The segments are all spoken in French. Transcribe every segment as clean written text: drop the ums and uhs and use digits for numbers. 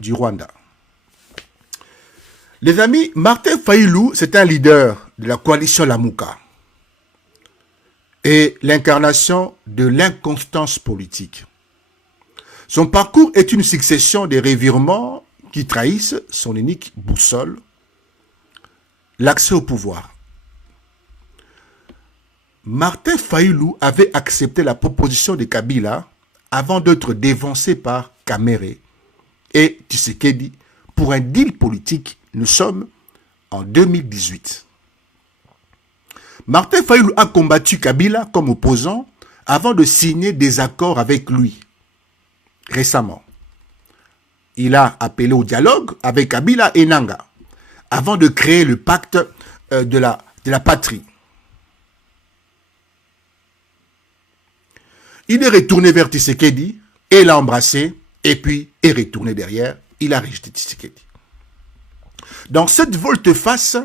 du Rwanda. Les amis, Martin Fayulu, c'est un leader de la coalition Lamuka et l'incarnation de l'inconstance politique. Son parcours est une succession de revirements qui trahissent son unique boussole, l'accès au pouvoir. Martin Fayulu avait accepté la proposition de Kabila avant d'être dévancé par Kamere et Tshisekedi pour un deal politique. Nous sommes en 2018. Martin Fayulu a combattu Kabila comme opposant avant de signer des accords avec lui. Récemment, il a appelé au dialogue avec Kabila et Nanga avant de créer le pacte de la patrie. Il est retourné vers Tshisekedi et l'a embrassé et puis est retourné derrière. Il a rejeté Tshisekedi. Dans cette volte-face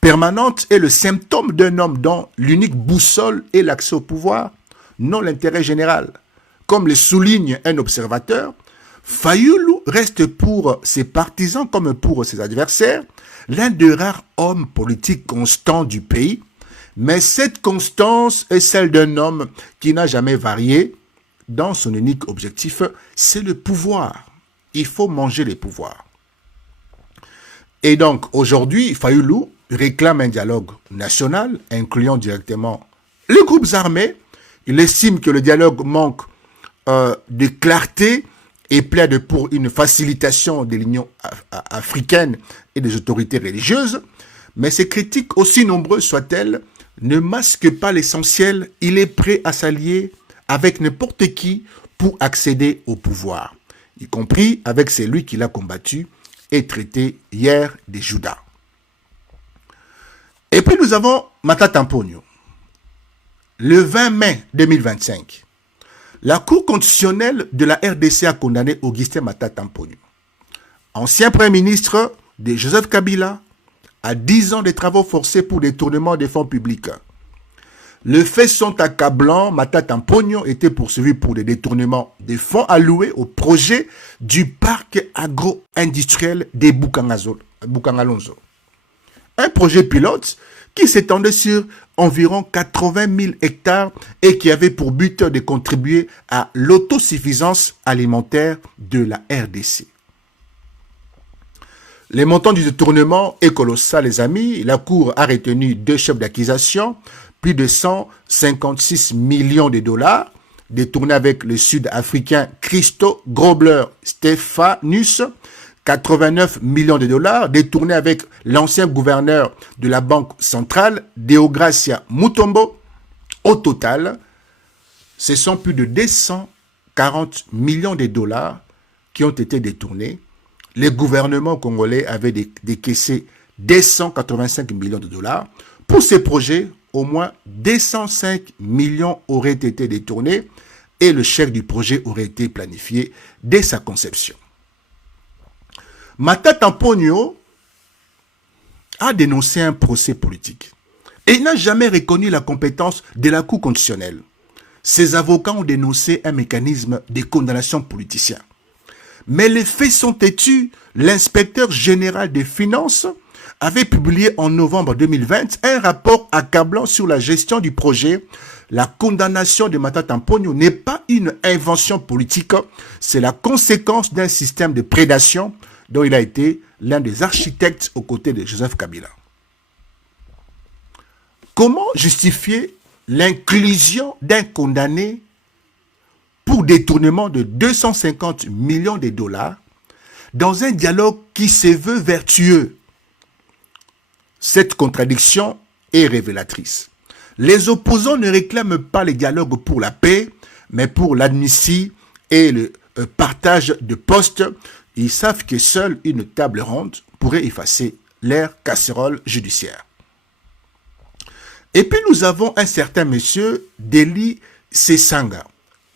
permanente est le symptôme d'un homme dont l'unique boussole est l'accès au pouvoir, non l'intérêt général. Comme le souligne un observateur, Fayulu reste pour ses partisans comme pour ses adversaires l'un des rares hommes politiques constants du pays, mais cette constance est celle d'un homme qui n'a jamais varié dans son unique objectif, c'est le pouvoir. Il faut manger les pouvoirs. Et donc, aujourd'hui, Fayulu réclame un dialogue national, incluant directement les groupes armés. Il estime que le dialogue manque de clarté et plaide pour une facilitation de l'Union africaine et des autorités religieuses. Mais ces critiques, aussi nombreuses soient-elles, ne masquent pas l'essentiel. Il est prêt à s'allier avec n'importe qui pour accéder au pouvoir, y compris avec celui qu'il a combattu et traité hier des Judas. Et puis nous avons Matata Mponyo. Le 20 mai 2025, la Cour constitutionnelle de la RDC a condamné Augustin Matata Mponyo, ancien Premier ministre de Joseph Kabila, à 10 ans de travaux forcés pour détournement des fonds publics. Les faits sont accablants. Matata Mponyo était poursuivi pour des détournements des fonds alloués au projet du parc agro-industriel des Bukangalonzo. Un projet pilote qui s'étendait sur environ 80 000 hectares et qui avait pour but de contribuer à l'autosuffisance alimentaire de la RDC. Le montant du détournement est colossal, les amis. La Cour a retenu 2 chefs d'accusation, plus de 156 millions de dollars, détournés avec le Sud-Africain Christo Grobler Stephanus, 89 millions de dollars, détournés avec l'ancien gouverneur de la Banque centrale, Deogracia Mutombo. Au total, ce sont plus de 240 millions de dollars qui ont été détournés. Les gouvernements congolais avaient décaissé 285 millions de dollars. Pour ces projets, au moins 205 millions auraient été détournés et le chèque du projet aurait été planifié dès sa conception. Matata Mponyo a dénoncé un procès politique et il n'a jamais reconnu la compétence de la Cour constitutionnelle. Ses avocats ont dénoncé un mécanisme de condamnation politicien. Mais les faits sont têtus. L'inspecteur général des finances avait publié en novembre 2020 un rapport accablant sur la gestion du projet. La condamnation de Matata Mponyo n'est pas une invention politique, c'est la conséquence d'un système de prédation dont il a été l'un des architectes aux côtés de Joseph Kabila. Comment justifier l'inclusion d'un condamné pour détournement de 250 millions de dollars dans un dialogue qui se veut vertueux? Cette contradiction est révélatrice. Les opposants ne réclament pas le dialogue pour la paix, mais pour l'amnistie et le partage de postes. Ils savent que seule une table ronde pourrait effacer leur casserole judiciaire. Et puis nous avons un certain monsieur Deli Sesanga,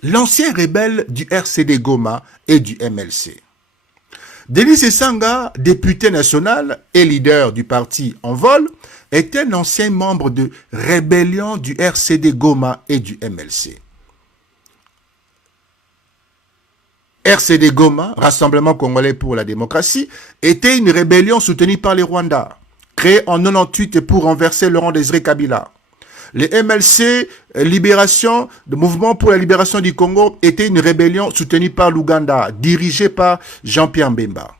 l'ancien rebelle du RCD Goma et du MLC. Deli Sesanga, député national et leader du parti En Vol, est un ancien membre de rébellion du RCD Goma et du MLC. RCD Goma, Rassemblement Congolais pour la démocratie, était une rébellion soutenue par les Rwandais, créée en 98 pour renverser Laurent Désiré Kabila. Le MLC, Libération, le Mouvement pour la libération du Congo, était une rébellion soutenue par l'Ouganda, dirigée par Jean-Pierre Mbemba.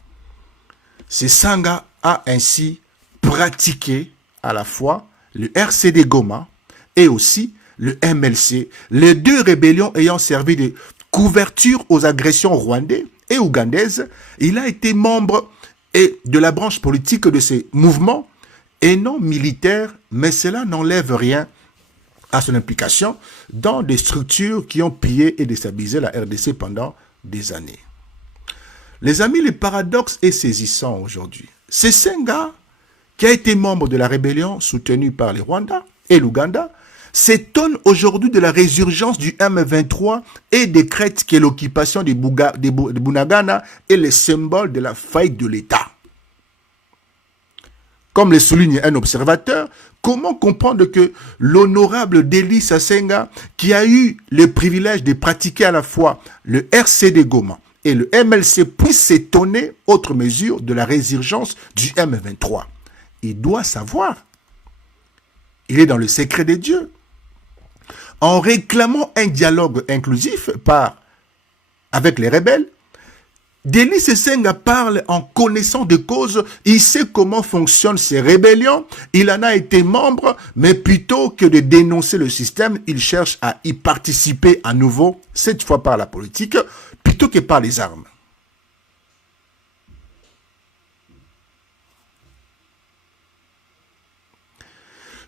Sesanga a ainsi pratiqué à la fois le RCD Goma et aussi le MLC, les deux rébellions ayant servi de couverture aux agressions rwandaises et ougandaises. Il a été membre de la branche politique de ces mouvements et non militaire, mais cela n'enlève rien à son implication dans des structures qui ont pillé et déstabilisé la RDC pendant des années. Les amis, le paradoxe est saisissant aujourd'hui. Sesanga, qui a été membre de la rébellion soutenue par les Rwandais et l'Ouganda, s'étonne aujourd'hui de la résurgence du M23 et décrète que l'occupation de Bunagana est le symbole de la faillite de l'État. Comme le souligne un observateur, comment comprendre que l'honorable Deli Sasenga, qui a eu le privilège de pratiquer à la fois le RCD Goma et le MLC, puisse s'étonner, autre mesure, de la résurgence du M23? Il doit savoir. Il est dans le secret des dieux. En réclamant un dialogue inclusif avec les rebelles, Deli Sasenga parle en connaissant de cause. Il sait comment fonctionnent ces rébellions. Il en a été membre, mais plutôt que de dénoncer le système, il cherche à y participer à nouveau, cette fois par la politique, plutôt que par les armes.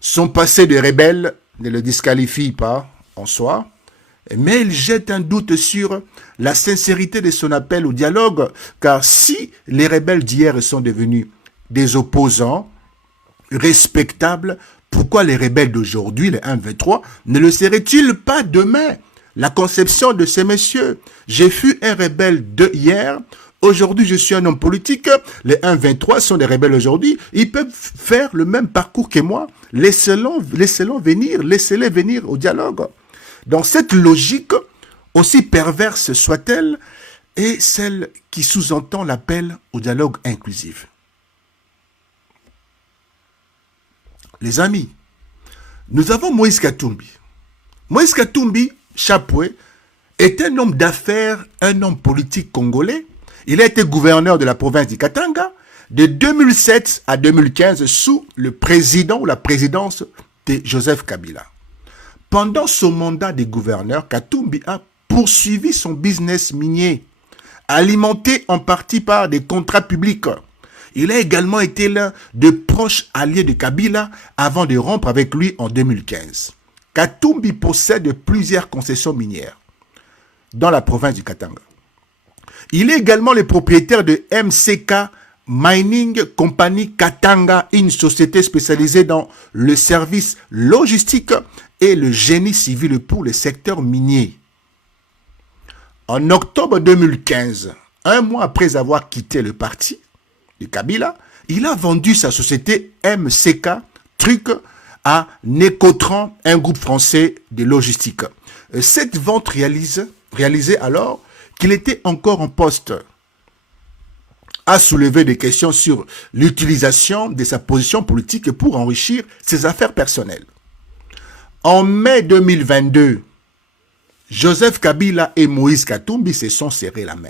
Son passé de rebelle ne le disqualifie pas en soi, mais il jette un doute sur la sincérité de son appel au dialogue, car si les rebelles d'hier sont devenus des opposants respectables, pourquoi les rebelles d'aujourd'hui, les 1-23, ne le seraient-ils pas demain? La conception de ces messieurs. J'ai fui un rebelle de hier, aujourd'hui je suis un homme politique, les 1-23 sont des rebelles aujourd'hui, ils peuvent faire le même parcours que moi, laissez-les venir au dialogue. Donc cette logique, aussi perverse soit-elle, est celle qui sous-entend l'appel au dialogue inclusif. Les amis, nous avons Moïse Katumbi. Moïse Katumbi, Chapoué, est un homme d'affaires, un homme politique congolais. Il a été gouverneur de la province du Katanga de 2007 à 2015 sous le président ou la présidence de Joseph Kabila. Pendant son mandat de gouverneur, Katumbi a poursuivi son business minier, alimenté en partie par des contrats publics. Il a également été l'un des proches alliés de Kabila avant de rompre avec lui en 2015. Katumbi possède plusieurs concessions minières dans la province du Katanga. Il est également le propriétaire de MCK Mining Company Katanga, une société spécialisée dans le service logistique et le génie civil pour le secteur minier. En octobre 2015, un mois après avoir quitté le parti de Kabila, il a vendu sa société MCK Truc à Necotran, un groupe français de logistique. Cette vente réalisée alors qu'il était encore en poste, a soulevé des questions sur l'utilisation de sa position politique pour enrichir ses affaires personnelles. En mai 2022, Joseph Kabila et Moïse Katumbi se sont serrés la main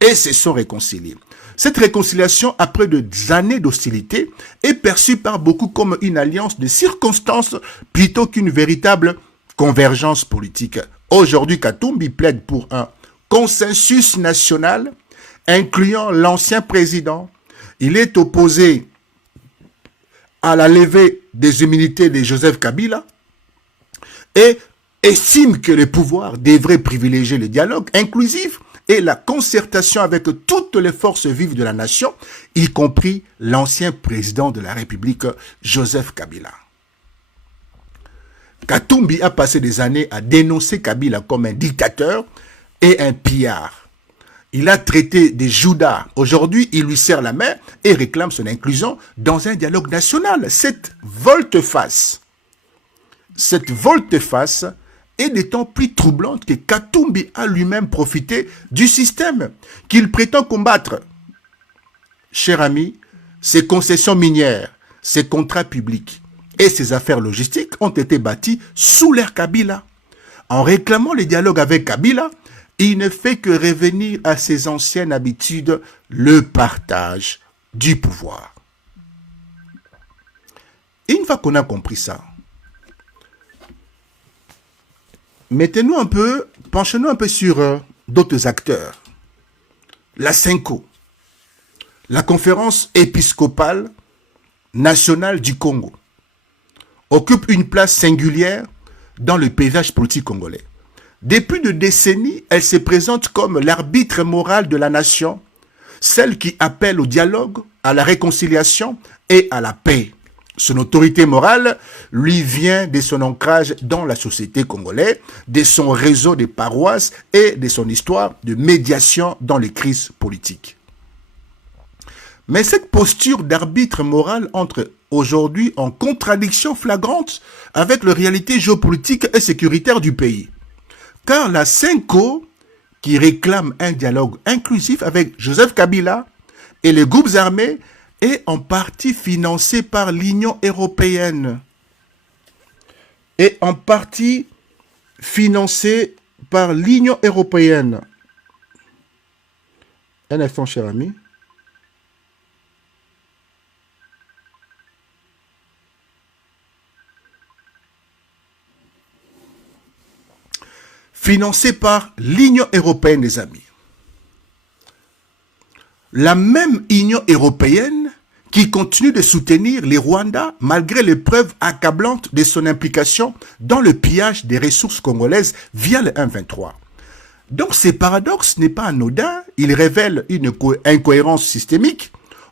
et se sont réconciliés. Cette réconciliation, après des années d'hostilité, est perçue par beaucoup comme une alliance de circonstances plutôt qu'une véritable convergence politique. Aujourd'hui, Katumbi plaide pour un consensus national incluant l'ancien président. Il est opposé à la levée des immunités de Joseph Kabila et estime que le pouvoir devrait privilégier le dialogue inclusif et la concertation avec toutes les forces vives de la nation, y compris l'ancien président de la République, Joseph Kabila. Katumbi a passé des années à dénoncer Kabila comme un dictateur et un pillard. Il a traité des Judas. Aujourd'hui, il lui serre la main et réclame son inclusion dans un dialogue national. Cette volte-face est d'autant plus troublante que Katumbi a lui-même profité du système qu'il prétend combattre. Cher ami, ses concessions minières, ses contrats publics et ses affaires logistiques ont été bâtis sous l'ère Kabila. En réclamant le dialogue avec Kabila, il ne fait que revenir à ses anciennes habitudes, le partage du pouvoir. Et une fois qu'on a compris ça, penchez-nous un peu sur d'autres acteurs. La CENCO, la conférence épiscopale nationale du Congo, occupe une place singulière dans le paysage politique congolais. Depuis des décennies, elle se présente comme l'arbitre moral de la nation, celle qui appelle au dialogue, à la réconciliation et à la paix. Son autorité morale lui vient de son ancrage dans la société congolaise, de son réseau de paroisses et de son histoire de médiation dans les crises politiques. Mais cette posture d'arbitre moral entre aujourd'hui en contradiction flagrante avec la réalité géopolitique et sécuritaire du pays. Car la CENCO, qui réclame un dialogue inclusif avec Joseph Kabila et les groupes armés, est en partie financée par l'Union européenne. Un instant, cher ami. Financée par l'Union européenne, les amis. La même Union européenne qui continue de soutenir les Rwandais malgré les preuves accablantes de son implication dans le pillage des ressources congolaises via le 1,23. Donc ces paradoxes n'est pas anodin, il révèle une incohérence systémique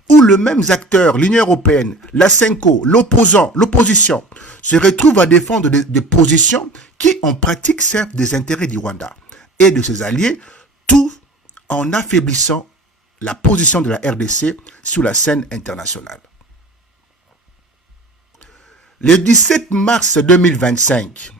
où les mêmes acteurs, l'Union européenne, la CENCO, l'opposition, se retrouvent à défendre des positions qui en pratique servent des intérêts du Rwanda et de ses alliés, tout en affaiblissant la position de la RDC sur la scène internationale. Le 17 mars 2025,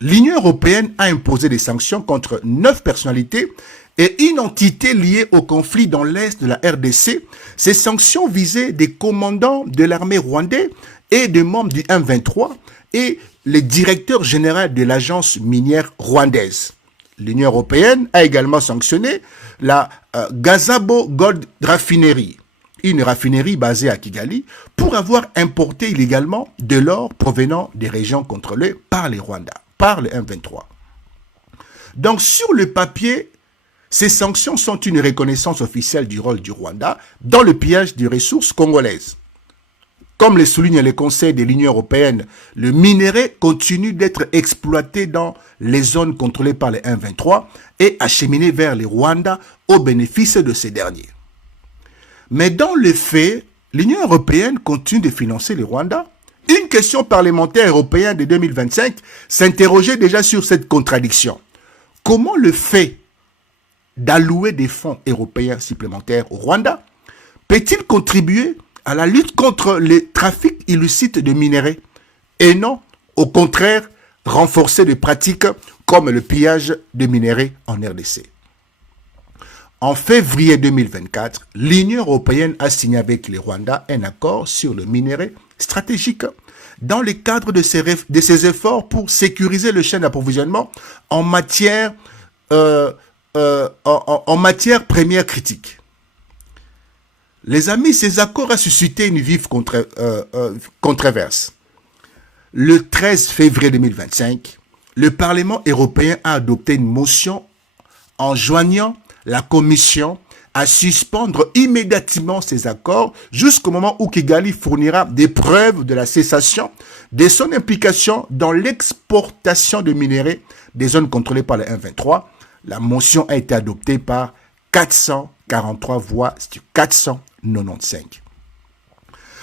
l'Union européenne a imposé des sanctions contre 9 personnalités et une entité liée au conflit dans l'est de la RDC. Ces sanctions visaient des commandants de l'armée rwandaise et des membres du 1,23 et le directeur général de l'agence minière rwandaise. L'Union européenne a également sanctionné la Gazabo Gold Raffinery, une raffinerie basée à Kigali, pour avoir importé illégalement de l'or provenant des régions contrôlées par les Rwandais, par le 1,23. Donc sur le papier, ces sanctions sont une reconnaissance officielle du rôle du Rwanda dans le pillage des ressources congolaises. Comme le souligne le Conseil de l'Union européenne, le minerai continue d'être exploité dans les zones contrôlées par les 1,23 et acheminé vers les Rwandais au bénéfice de ces derniers. Mais dans les faits, l'Union européenne continue de financer les Rwandais. Une question parlementaire européenne de 2025 s'interrogeait déjà sur cette contradiction. Comment le fait d'allouer des fonds européens supplémentaires au Rwanda peut-il contribuer à la lutte contre les trafics illicites de minerais et non, au contraire, renforcer des pratiques comme le pillage de minerais en RDC. En février 2024, l'Union européenne a signé avec les Rwandais un accord sur le minerai stratégique dans le cadre de ses efforts pour sécuriser le chaîne d'approvisionnement en matière première critique. Les amis, ces accords ont suscité une vive controverse. Le 13 février 2025, le Parlement européen a adopté une motion enjoignant la Commission à suspendre immédiatement ces accords jusqu'au moment où Kigali fournira des preuves de la cessation de son implication dans l'exportation de minerais des zones contrôlées par le 1,23. La motion a été adoptée par 443 voix sur 495.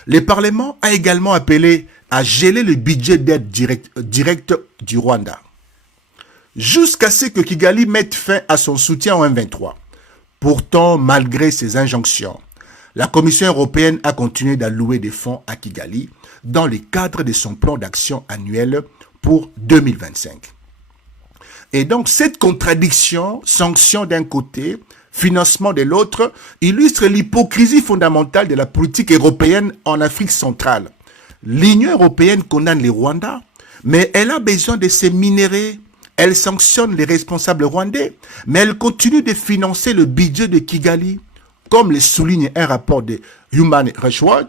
Le Parlement a également appelé à geler le budget d'aide directe du Rwanda jusqu'à ce que Kigali mette fin à son soutien au 1,23. Pourtant, malgré ces injonctions, la Commission européenne a continué d'allouer des fonds à Kigali dans le cadre de son plan d'action annuel pour 2025. Et donc, cette contradiction, sanction d'un côté, financement de l'autre, illustre l'hypocrisie fondamentale de la politique européenne en Afrique centrale. L'Union européenne condamne le Rwanda, mais elle a besoin de ces minéraux. Elle sanctionne les responsables rwandais, mais elle continue de financer le budget de Kigali. Comme le souligne un rapport de Human Rights Watch,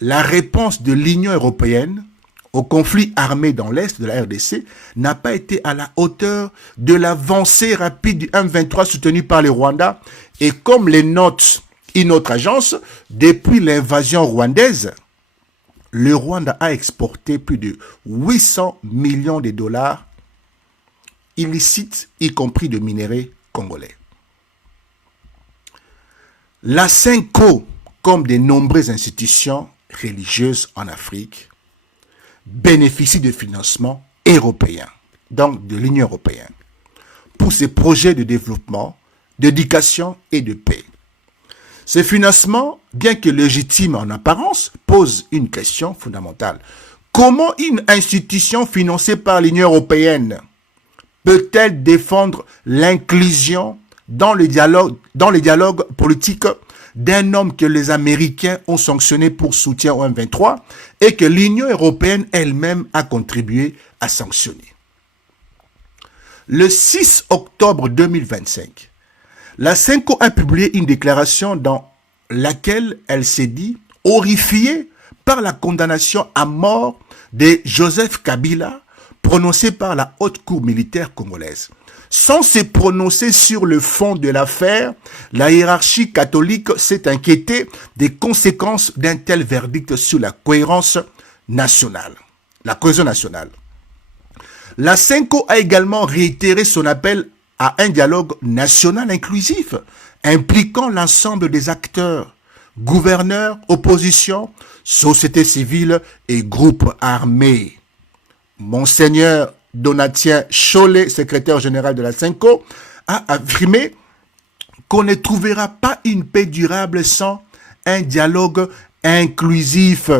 la réponse de l'Union européenne au conflit armé dans l'Est de la RDC n'a pas été à la hauteur de l'avancée rapide du M23 soutenu par le Rwanda. Et comme les notes une autre agence, depuis l'invasion rwandaise, le Rwanda a exporté plus de 800 millions de dollars illicites, y compris de minéraux congolais. La CENCO, comme de nombreuses institutions religieuses en Afrique, bénéficie de financements européens, donc de l'Union européenne, pour ses projets de développement, d'éducation et de paix. Ces financements, bien que légitimes en apparence, posent une question fondamentale. Comment une institution financée par l'Union européenne peut-elle défendre l'inclusion dans les dialogues politiques d'un homme que les Américains ont sanctionné pour soutien au M23 et que l'Union européenne elle-même a contribué à sanctionner? Le 6 octobre 2025, la CENCO a publié une déclaration dans laquelle elle s'est dit horrifiée par la condamnation à mort de Joseph Kabila prononcée par la haute cour militaire congolaise. Sans se prononcer sur le fond de l'affaire, la hiérarchie catholique s'est inquiétée des conséquences d'un tel verdict sur la cohésion nationale. La CENCO a également réitéré son appel à un dialogue national inclusif, impliquant l'ensemble des acteurs, gouverneurs, opposition, société civile et groupes armés. Monseigneur Donatien Cholet, secrétaire général de la CENCO, a affirmé qu'on ne trouvera pas une paix durable sans un dialogue inclusif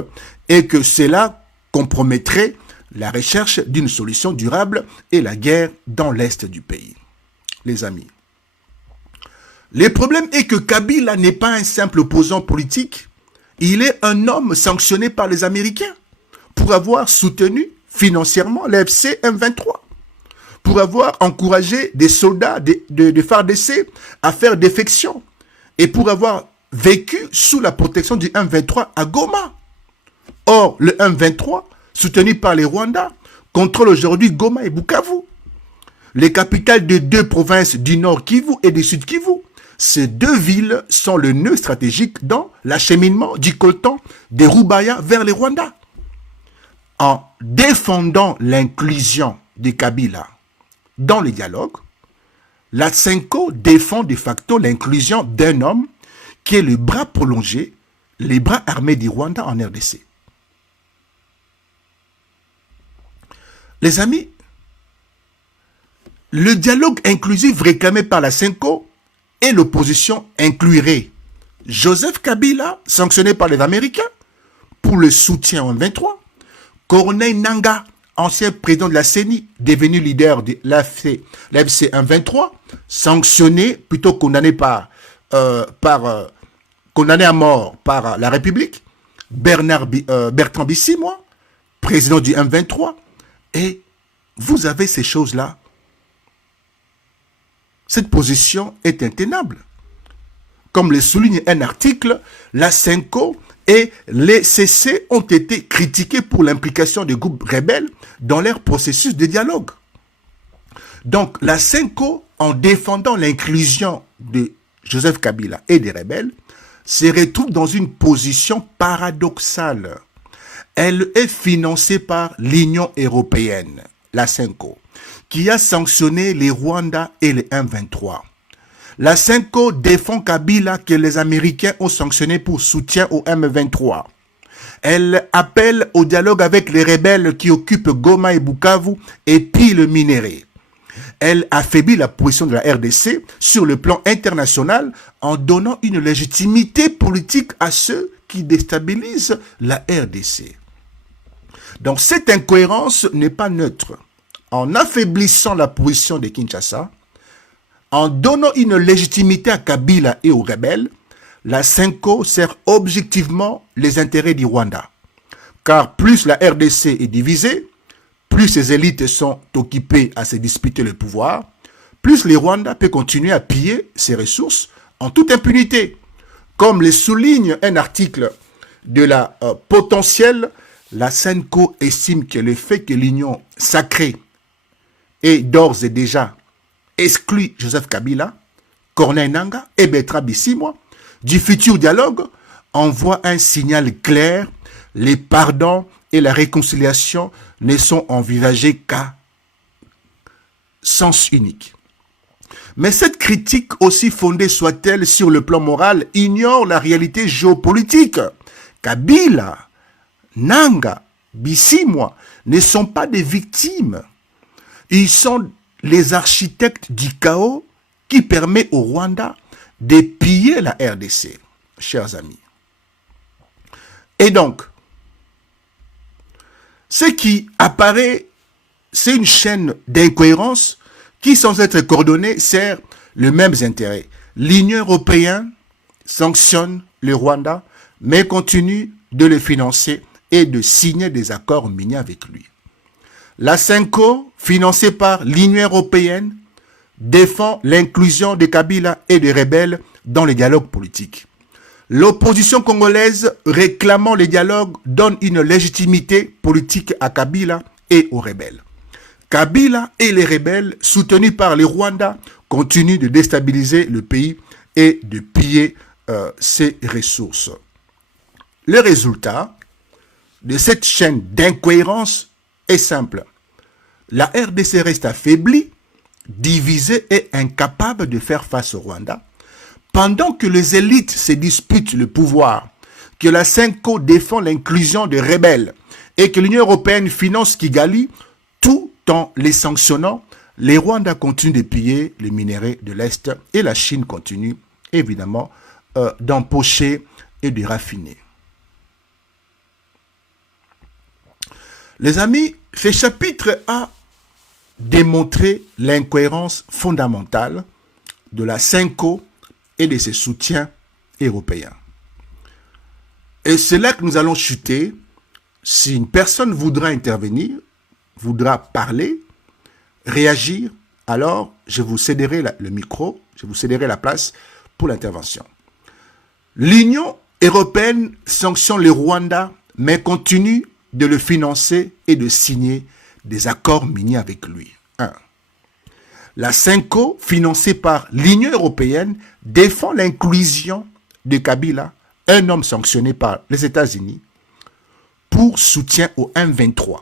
et que cela compromettrait la recherche d'une solution durable et la guerre dans l'est du pays. Les amis, le problème est que Kabila n'est pas un simple opposant politique, il est un homme sanctionné par les Américains pour avoir soutenu financièrement l'FC M23, pour avoir encouragé des soldats de FARDC à faire défection et pour avoir vécu sous la protection du M23 à Goma. Or, le M23, soutenu par les Rwandais, contrôle aujourd'hui Goma et Bukavu, les capitales de deux provinces du Nord Kivu et du Sud Kivu. Ces deux villes sont le nœud stratégique dans l'acheminement du coltan des Rubaya vers les Rwandais. En défendant l'inclusion de Kabila dans le dialogue, la CENCO défend de facto l'inclusion d'un homme qui est le bras prolongé, les bras armés du Rwanda en RDC. Les amis, le dialogue inclusif réclamé par la CENCO et l'opposition inclurait Joseph Kabila, sanctionné par les Américains, pour le soutien au M23, Corneille Nangaa, ancien président de la CENI, devenu leader de l'AFC M23, sanctionné, plutôt condamné condamné à mort par la République, Bertrand Bisimwa, président du M23, et vous avez ces choses-là. Cette position est intenable. Comme le souligne un article, la CENCO et les CC ont été critiqués pour l'implication des groupes rebelles dans leur processus de dialogue. Donc la CENCO, en défendant l'inclusion de Joseph Kabila et des rebelles, se retrouve dans une position paradoxale. Elle est financée par l'Union européenne, la CENCO, qui a sanctionné les Rwandais et les M23. La CENCO défend Kabila que les Américains ont sanctionné pour soutien au M23. Elle appelle au dialogue avec les rebelles qui occupent Goma et Bukavu et pillent le minerai. Elle affaiblit la position de la RDC sur le plan international en donnant une légitimité politique à ceux qui déstabilisent la RDC. Donc cette incohérence n'est pas neutre. en affaiblissant la position de Kinshasa, en donnant une légitimité à Kabila et aux rebelles, la CENCO sert objectivement les intérêts du Rwanda. Car plus la RDC est divisée, plus ses élites sont occupées à se disputer le pouvoir, plus le Rwanda peut continuer à piller ses ressources en toute impunité. Comme le souligne un article de la potentielle, la CENCO estime que le fait que l'union sacrée ait d'ores et déjà exclu Joseph Kabila, Corneille Nangaa et Bertrand Bisimwa du futur dialogue envoie un signal clair. Les pardons et la réconciliation ne sont envisagés qu'à sens unique. Mais cette critique, aussi fondée soit-elle sur le plan moral, ignore la réalité géopolitique. Kabila, Nangaa, Bisimwa ne sont pas des victimes. Ils sont les architectes du chaos qui permet au Rwanda de piller la RDC, chers amis. Et donc, ce qui apparaît, c'est une chaîne d'incohérences qui, sans être coordonnée, sert les mêmes intérêts. L'Union européenne sanctionne le Rwanda, mais continue de le financer et de signer des accords miniers avec lui. La CENCO, financée par l'Union européenne, défend l'inclusion de Kabila et des rebelles dans les dialogues politiques. L'opposition congolaise réclamant les dialogues donne une légitimité politique à Kabila et aux rebelles. Kabila et les rebelles, soutenus par le Rwanda, continuent de déstabiliser le pays et de piller ses ressources. Le résultat de cette chaîne d'incohérence est simple. La RDC reste affaiblie, divisée et incapable de faire face au Rwanda, pendant que les élites se disputent le pouvoir, que la CENCO défend l'inclusion des rebelles et que l'Union européenne finance Kigali, tout en les sanctionnant, les Rwandais continuent de piller les minéraux de l'Est et la Chine continue évidemment d'empocher et de raffiner. Les amis, ce chapitre a démontré l'incohérence fondamentale de la CENCO et de ses soutiens européens. Et c'est là que nous allons chuter. Si une personne voudra intervenir, voudra parler, réagir, alors je vous céderai le micro, je vous céderai la place pour l'intervention. L'Union européenne sanctionne le Rwanda, mais continue de le financer et de signer des accords miniers avec lui. 1. La CENCO, financée par l'Union européenne, défend l'inclusion de Kabila, un homme sanctionné par les États-Unis, pour soutien au M23.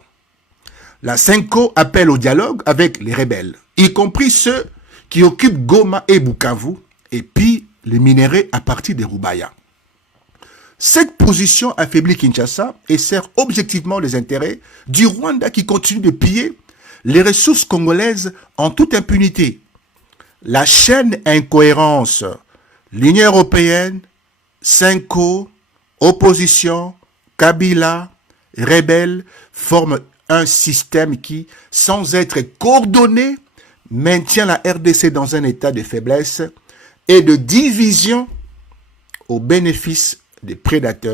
La CENCO appelle au dialogue avec les rebelles, y compris ceux qui occupent Goma et Bukavu, et puis les minéraux à partir de Rubaya. Cette position affaiblit Kinshasa et sert objectivement les intérêts du Rwanda qui continue de piller les ressources congolaises en toute impunité. La chaîne incohérence, l'Union européenne, CENCO, opposition, Kabila, rebelles, forment un système qui, sans être coordonné, maintient la RDC dans un état de faiblesse et de division au bénéfice des prédateurs